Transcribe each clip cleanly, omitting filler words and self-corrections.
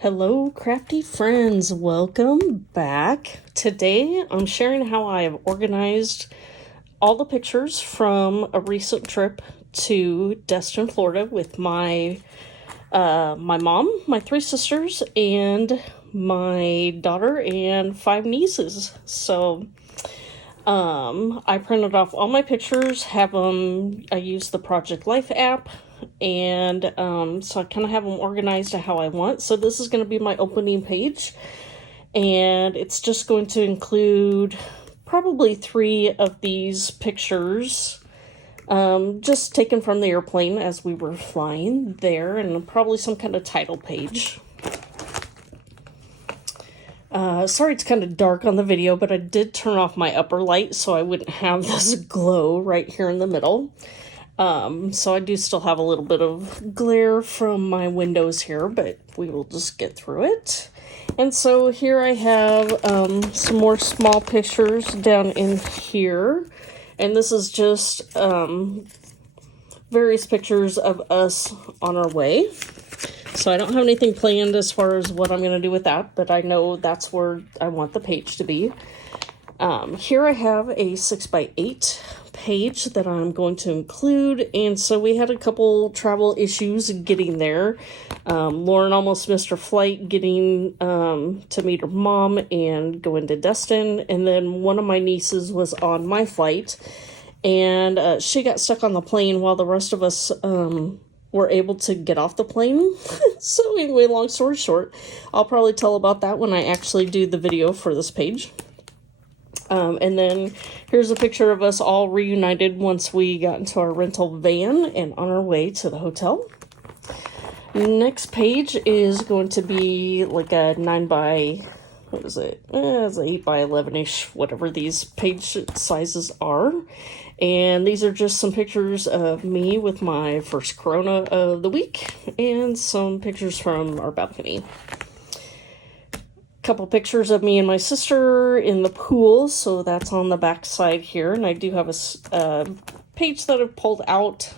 Hello, crafty friends. Welcome back. Today, I'm sharing how I have organized all the pictures from a recent trip to Destin, Florida with my mom, my 3 sisters, and my daughter and 5 nieces. So, I printed off all my pictures, I used the Project Life app, and so I kind of have them organized to how I want. So this is going to be my opening page, and it's just going to include probably 3 of these pictures, just taken from the airplane as we were flying there, and probably some kind of title page. Sorry it's kind of dark on the video, but I did turn off my upper light so I wouldn't have this glow right here in the middle. So I do still have a little bit of glare from my windows here, but we will just get through it. And so here I have some more small pictures down in here. And this is just various pictures of us on our way. So I don't have anything planned as far as what I'm going to do with that, but I know that's where I want the page to be. Here I have a 6x8 page that I'm going to include, and so we had a couple travel issues getting there. Lauren almost missed her flight getting to meet her mom and go into Destin, and then one of my nieces was on my flight, and she got stuck on the plane while the rest of us were able to get off the plane. So anyway, long story short, I'll probably tell about that when I actually do the video for this page. And then here's a picture of us all reunited once we got into our rental van and on our way to the hotel. Next page is going to be like a 9 by, what is it? It's 8 by 11-ish, whatever these page sizes are. And these are just some pictures of me with my first Corona of the week and some pictures from our balcony. Couple pictures of me and my sister in the pool, so that's on the back side here. And I do have a page that I've pulled out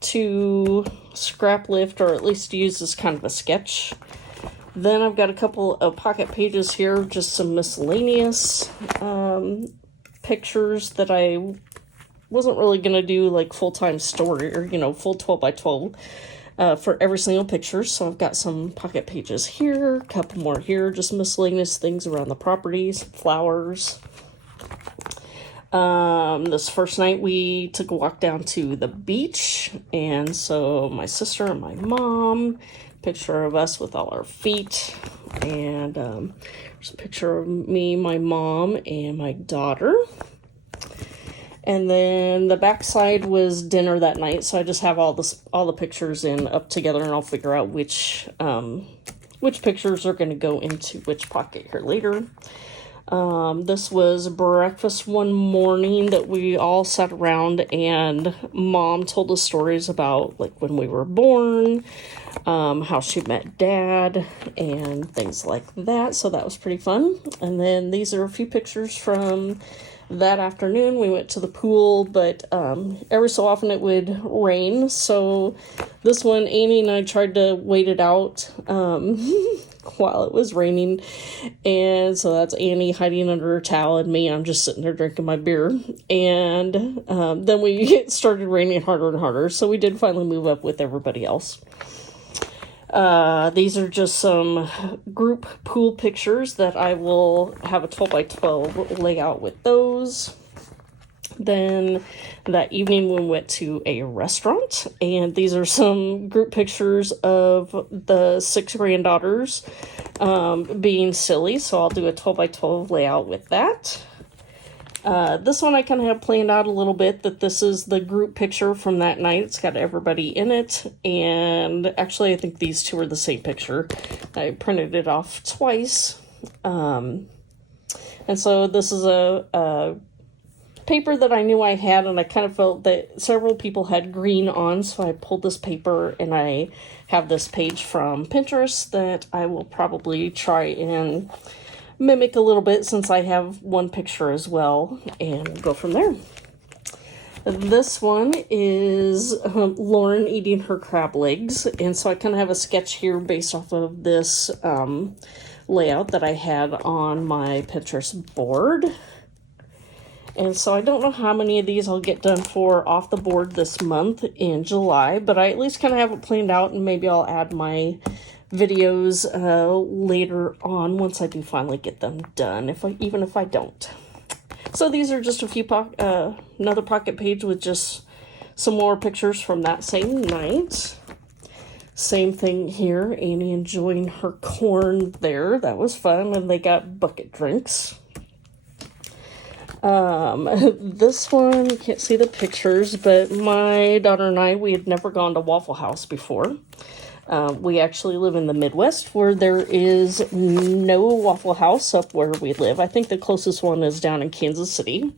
to scrap lift, or at least use as kind of a sketch. Then I've got a couple of pocket pages here, just some miscellaneous pictures that I wasn't really going to do like full-time story or, full 12 by 12 for every single picture. So I've got some pocket pages here, a couple more here, just miscellaneous things around the properties, flowers. This first night we took a walk down to the beach, and so my sister and my mom, picture of us with all our feet, and there's a picture of me, my mom, and my daughter. And then the back side was dinner that night, so I just have all the pictures up together, and I'll figure out which pictures are going to go into which pocket here later. This was breakfast one morning that we all sat around, and Mom told us stories about like when we were born, how she met Dad, and things like that. So that was pretty fun. And then these are a few pictures from that afternoon. We went to the pool, but every so often it would rain. So this one, Annie and I tried to wait it out while it was raining. And so that's Annie hiding under her towel, and me, I'm just sitting there drinking my beer. And then it started raining harder and harder. So we did finally move up with everybody else. These are just some group pool pictures that I will have a 12 by 12 layout with those. Then that evening we went to a restaurant, and these are some group pictures of the 6 granddaughters being silly, so I'll do a 12 by 12 layout with that. This one I kind of have planned out a little bit, that this is the group picture from that night. It's got everybody in it, and actually I think these 2 are the same picture. I printed it off twice. And so this is a paper that I knew I had, and I kind of felt that several people had green on, so I pulled this paper, and I have this page from Pinterest that I will probably try and mimic a little bit since I have one picture as well, and go from there. This one is Lauren eating her crab legs, and so I kind of have a sketch here based off of this layout that I had on my Pinterest board. And so I don't know how many of these I'll get done for off the board this month in July, but I at least kind of have it planned out, and maybe I'll add my videos later on once I do finally get them done, even if I don't. So these are just a few, another pocket page with just some more pictures from that same night. Same thing here, Annie enjoying her corn there. That was fun, and they got bucket drinks. This one, you can't see the pictures, but my daughter and I, we had never gone to Waffle House before. We actually live in the Midwest where there is no Waffle House up where we live. I think the closest one is down in Kansas City.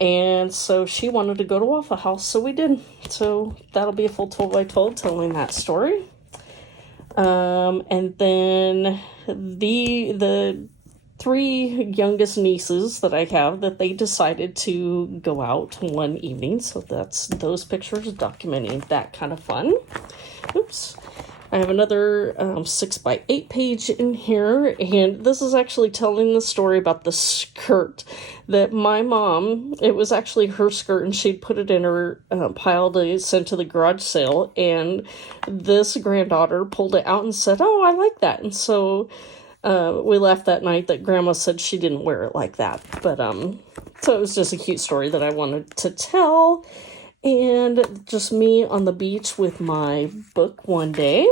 And so she wanted to go to Waffle House, so we did. So that'll be a full 12 by 12 telling that story. And then the 3 youngest nieces that I have, that they decided to go out one evening. So that's those pictures documenting that kind of fun. Oops. I have another 6 by 8 page in here, and this is actually telling the story about the skirt that my mom, it was actually her skirt, and she'd put it in her pile to send to the garage sale, and this granddaughter pulled it out and said, "Oh, I like that." And so we laughed that night that Grandma said she didn't wear it like that. But so it was just a cute story that I wanted to tell. And just me on the beach with my book one day.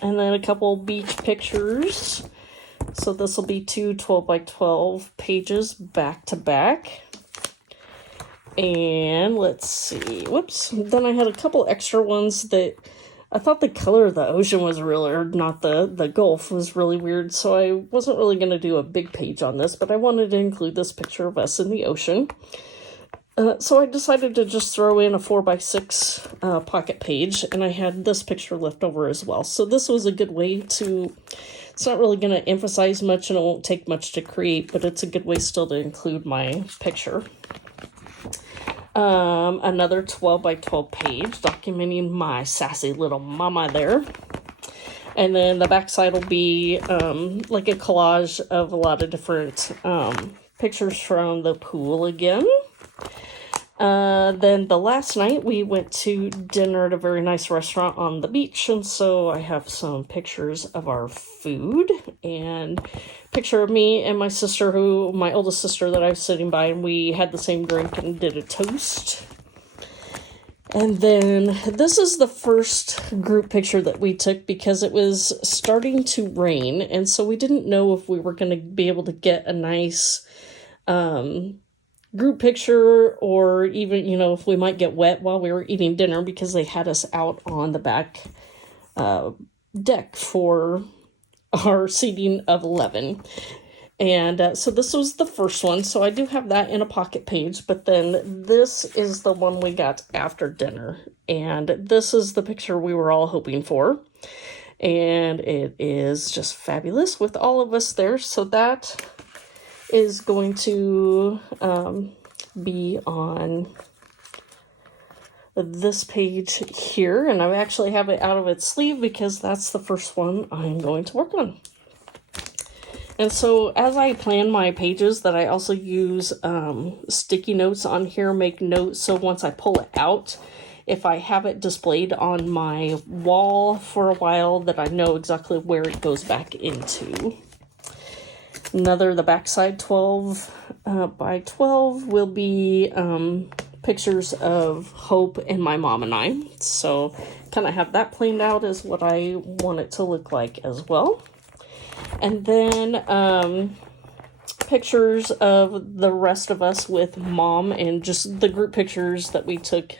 And then a couple beach pictures. So this will be 2 12 by 12 pages back to back. And let's see. Whoops. Then I had a couple extra ones that I thought the color of the ocean was really, or not the Gulf was really weird. So I wasn't really going to do a big page on this, but I wanted to include this picture of us in the ocean. So I decided to just throw in a 4 by 6 pocket page, and I had this picture left over as well. So this was a good way to, it's not really going to emphasize much and it won't take much to create, but it's a good way still to include my picture. Another 12 by 12 page documenting my sassy little mama there. And then the backside will be like a collage of a lot of different pictures from the pool again. Then the last night we went to dinner at a very nice restaurant on the beach, and so I have some pictures of our food and picture of me and my sister, my oldest sister that I was sitting by, and we had the same drink and did a toast. And then this is the first group picture that we took because it was starting to rain, and so we didn't know if we were going to be able to get a nice group picture, or even, if we might get wet while we were eating dinner, because they had us out on the back deck for our seating of 11. And so this was the first one, so I do have that in a pocket page, but then this is the one we got after dinner, and this is the picture we were all hoping for, and it is just fabulous with all of us there. So that is going to be on this page here, and I actually have it out of its sleeve because that's the first one I'm going to work on. And so as I plan my pages, that I also use sticky notes on here, make notes, so once I pull it out, if I have it displayed on my wall for a while, that I know exactly where it goes back into. The backside 12 by 12 will be pictures of Hope and my mom and I. So kind of have that planned out as what I want it to look like as well. And then pictures of the rest of us with mom, and just the group pictures that we took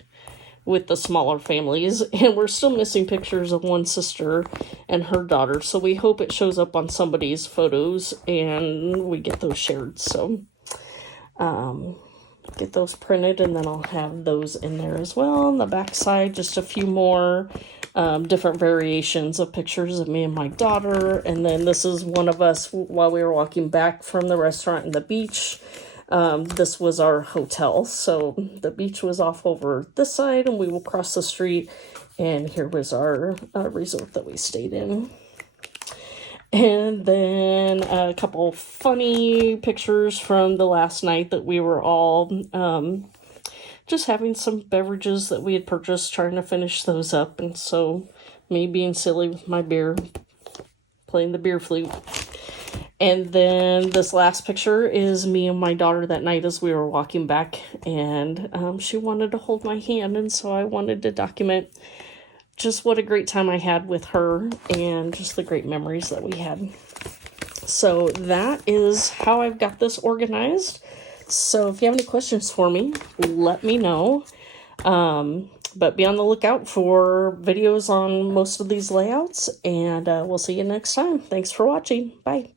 with the smaller families. And we're still missing pictures of one sister and her daughter, so we hope it shows up on somebody's photos and we get those shared. So get those printed, and then I'll have those in there as well. On the back side, just a few more different variations of pictures of me and my daughter. And then this is one of us while we were walking back from the restaurant and the beach. This was our hotel, so the beach was off over this side, and we will cross the street, and here was our resort that we stayed in. And then a couple funny pictures from the last night that we were all just having some beverages that we had purchased, trying to finish those up. And so me being silly with my beer, playing the beer flute. And then this last picture is me and my daughter that night as we were walking back. And she wanted to hold my hand, and so I wanted to document just what a great time I had with her and just the great memories that we had. So that is how I've got this organized. So if you have any questions for me, let me know. But be on the lookout for videos on most of these layouts, and we'll see you next time. Thanks for watching. Bye.